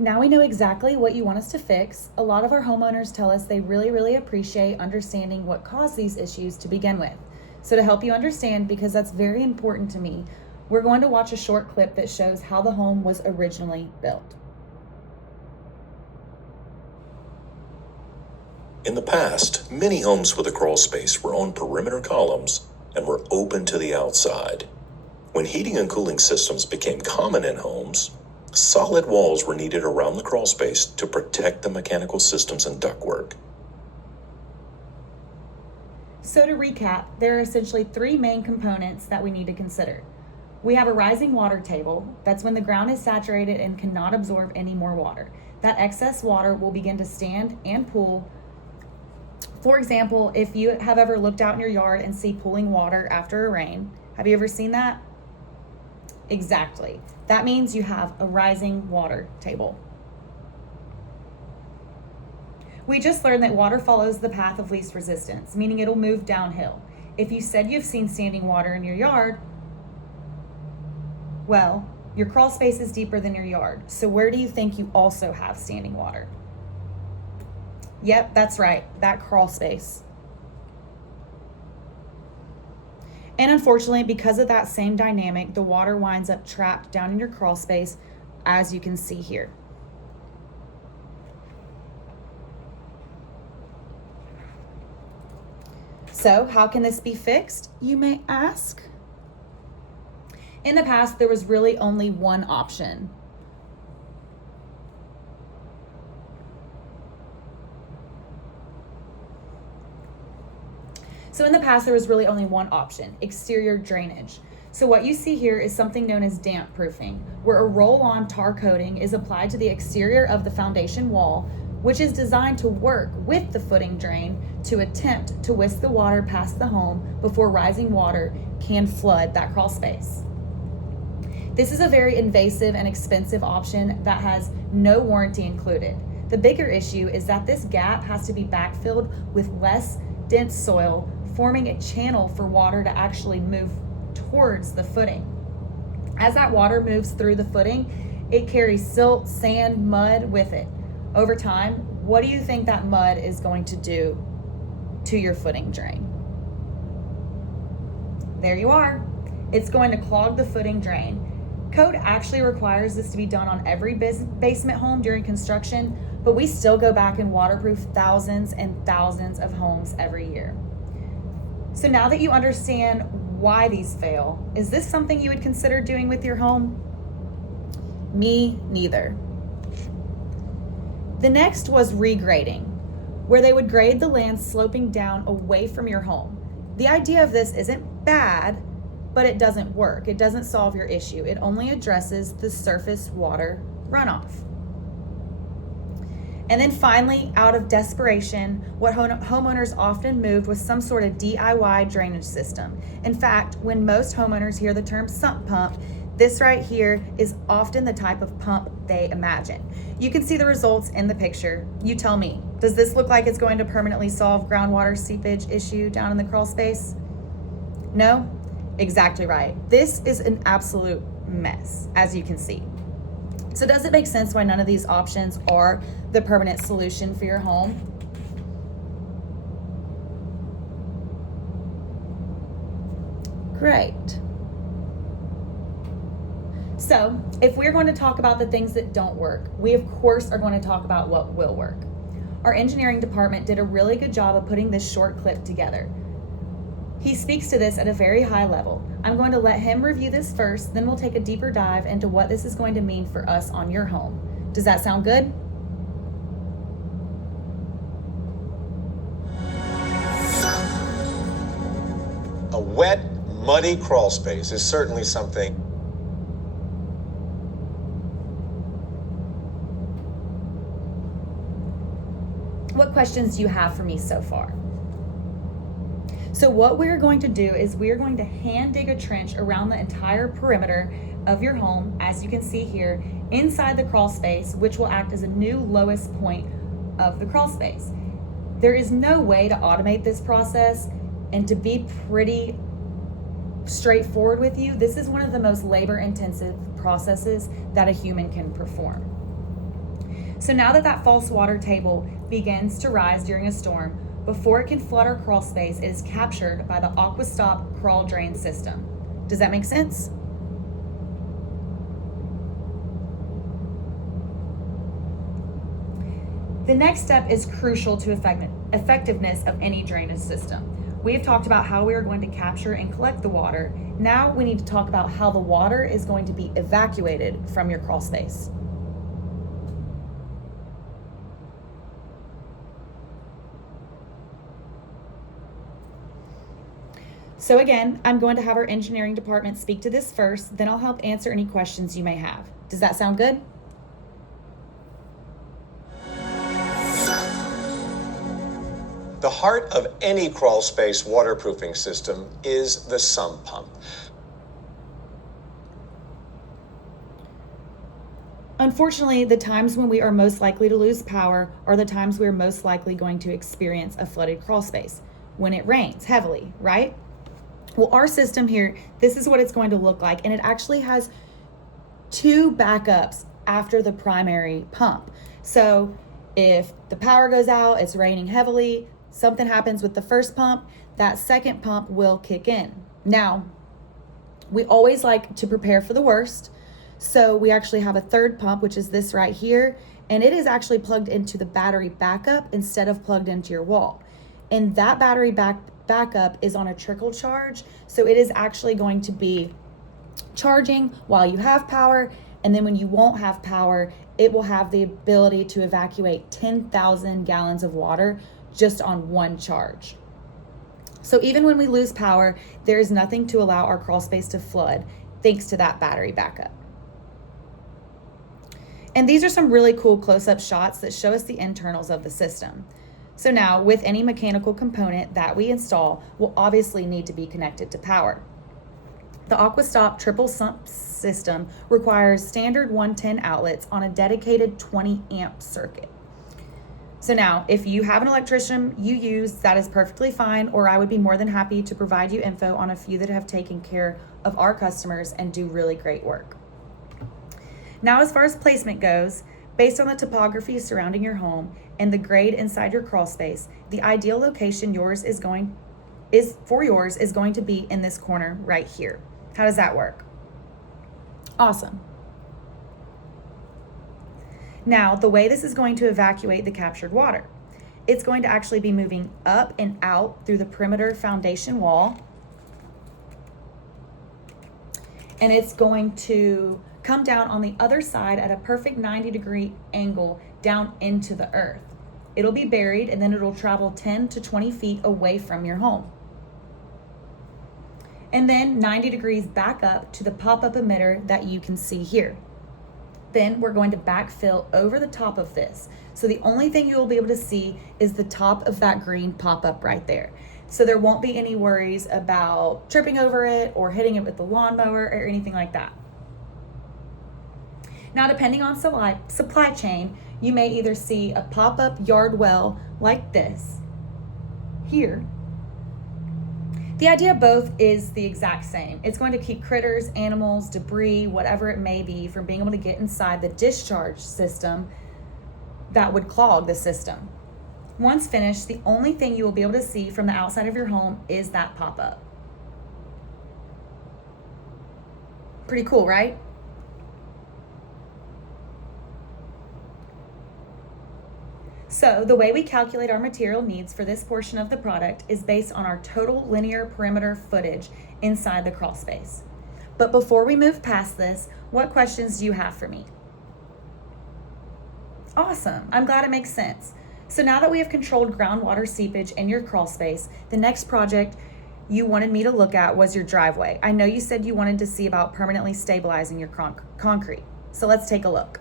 Now we know exactly what you want us to fix. A lot of our homeowners tell us they really appreciate understanding what caused these issues to begin with. So to help you understand, because that's very important to me, we're going to watch a short clip that shows how the home was originally built. In the past, many homes with a crawl space were on perimeter columns and were open to the outside. When heating and cooling systems became common in homes, solid walls were needed around the crawl space to protect the mechanical systems and ductwork. So to recap, there are essentially three main components that we need to consider. We have a rising water table. That's when the ground is saturated and cannot absorb any more water. That excess water will begin to stand and pool. For example, if you have ever looked out in your yard and see pooling water after a rain, have you ever seen that? Exactly. That means you have a rising water table. We just learned that water follows the path of least resistance, meaning it'll move downhill. If you said you've seen standing water in your yard, well, your crawl space is deeper than your yard. So where do you think you also have standing water? Yep, that's right, that crawl space. And unfortunately, because of that same dynamic, the water winds up trapped down in your crawl space, as you can see here. So how can this be fixed, you may ask? In the past, there was really only one option. Exterior drainage. So what you see here is something known as damp proofing, where a roll-on tar coating is applied to the exterior of the foundation wall, which is designed to work with the footing drain to attempt to whisk the water past the home before rising water can flood that crawl space. This is a very invasive and expensive option that has no warranty included. The bigger issue is that this gap has to be backfilled with less dense soil, forming a channel for water to actually move towards the footing. As that water moves through the footing, it carries silt, sand, mud with it. Over time, what do you think that mud is going to do to your footing drain? There you are. It's going to clog the footing drain. Code actually requires this to be done on every basement home during construction, but we still go back and waterproof thousands and thousands of homes every year. So now that you understand why these fail, is this something you would consider doing with your home? Me neither. The next was regrading, where they would grade the land sloping down away from your home. The idea of this isn't bad, but it doesn't work. It doesn't solve your issue. It only addresses the surface water runoff. And then finally, out of desperation, what homeowners often moved was some sort of DIY drainage system. In fact, when most homeowners hear the term sump pump, this right here is often the type of pump they imagine. You can see the results in the picture. You tell me, does this look like it's going to permanently solve groundwater seepage issue down in the crawl space? No? Exactly right. This is an absolute mess, as you can see. So does it make sense why none of these options are the permanent solution for your home? Great. So if we're going to talk about the things that don't work, we of course are going to talk about what will work. Our engineering department did a really good job of putting this short clip together. He speaks to this at a very high level. I'm going to let him review this first, then we'll take a deeper dive into what this is going to mean for us on your home. Does that sound good? A wet, muddy crawl space is certainly something. What questions do you have for me so far? So what we're going to do is we're going to hand dig a trench around the entire perimeter of your home, as you can see here, inside the crawl space, which will act as a new lowest point of the crawl space. There is no way to automate this process, and to be pretty straightforward with you, this is one of the most labor-intensive processes that a human can perform. So now that false water table begins to rise during a storm, before it can flood our crawl space, it is captured by the AquaStop crawl drain system. Does that make sense? The next step is crucial to effectiveness of any drainage system. We have talked about how we are going to capture and collect the water. Now we need to talk about how the water is going to be evacuated from your crawl space. So again, I'm going to have our engineering department speak to this first, then I'll help answer any questions you may have. Does that sound good? The heart of any crawl space waterproofing system is the sump pump. Unfortunately, the times when we are most likely to lose power are the times we are most likely going to experience a flooded crawl space, when it rains heavily, right? Well, our system here, this is what it's going to look like, and it actually has 2 backups after the primary pump. So if the power goes out, it's raining heavily, something happens with the first pump, that second pump will kick in. Now, we always like to prepare for the worst. So we actually have a third pump, which is this right here, and it is actually plugged into the battery backup instead of plugged into your wall. And that battery backup is on a trickle charge. So it is actually going to be charging while you have power. And then when you won't have power, it will have the ability to evacuate 10,000 gallons of water just on one charge. So even when we lose power, there is nothing to allow our crawl space to flood thanks to that battery backup. And these are some really cool close-up shots that show us the internals of the system. So now, with any mechanical component that we install, will obviously need to be connected to power. The AquaStop triple sump system requires standard 110 outlets on a dedicated 20 amp circuit. So now, if you have an electrician you use, that is perfectly fine, or I would be more than happy to provide you info on a few that have taken care of our customers and do really great work. Now, as far as placement goes, based on the topography surrounding your home and the grade inside your crawl space, the ideal location is going to be in this corner right here. How does that work? Awesome. Now, the way this is going to evacuate the captured water, it's going to actually be moving up and out through the perimeter foundation wall, and it's going to come down on the other side at a perfect 90-degree angle down into the earth. It'll be buried, and then it'll travel 10 to 20 feet away from your home. And then 90 degrees back up to the pop-up emitter that you can see here. Then we're going to backfill over the top of this. So the only thing you will be able to see is the top of that green pop-up right there. So there won't be any worries about tripping over it or hitting it with the lawnmower or anything like that. Now, depending on supply chain, you may either see a pop-up yard well like this here. The idea of both is the exact same. It's going to keep critters, animals, debris, whatever it may be, from being able to get inside the discharge system that would clog the system. Once finished, the only thing you will be able to see from the outside of your home is that pop-up. Pretty cool, right? So the way we calculate our material needs for this portion of the product is based on our total linear perimeter footage inside the crawl space. But before we move past this, what questions do you have for me? Awesome, I'm glad it makes sense. So now that we have controlled groundwater seepage in your crawl space, the next project you wanted me to look at was your driveway. I know you said you wanted to see about permanently stabilizing your concrete. So let's take a look.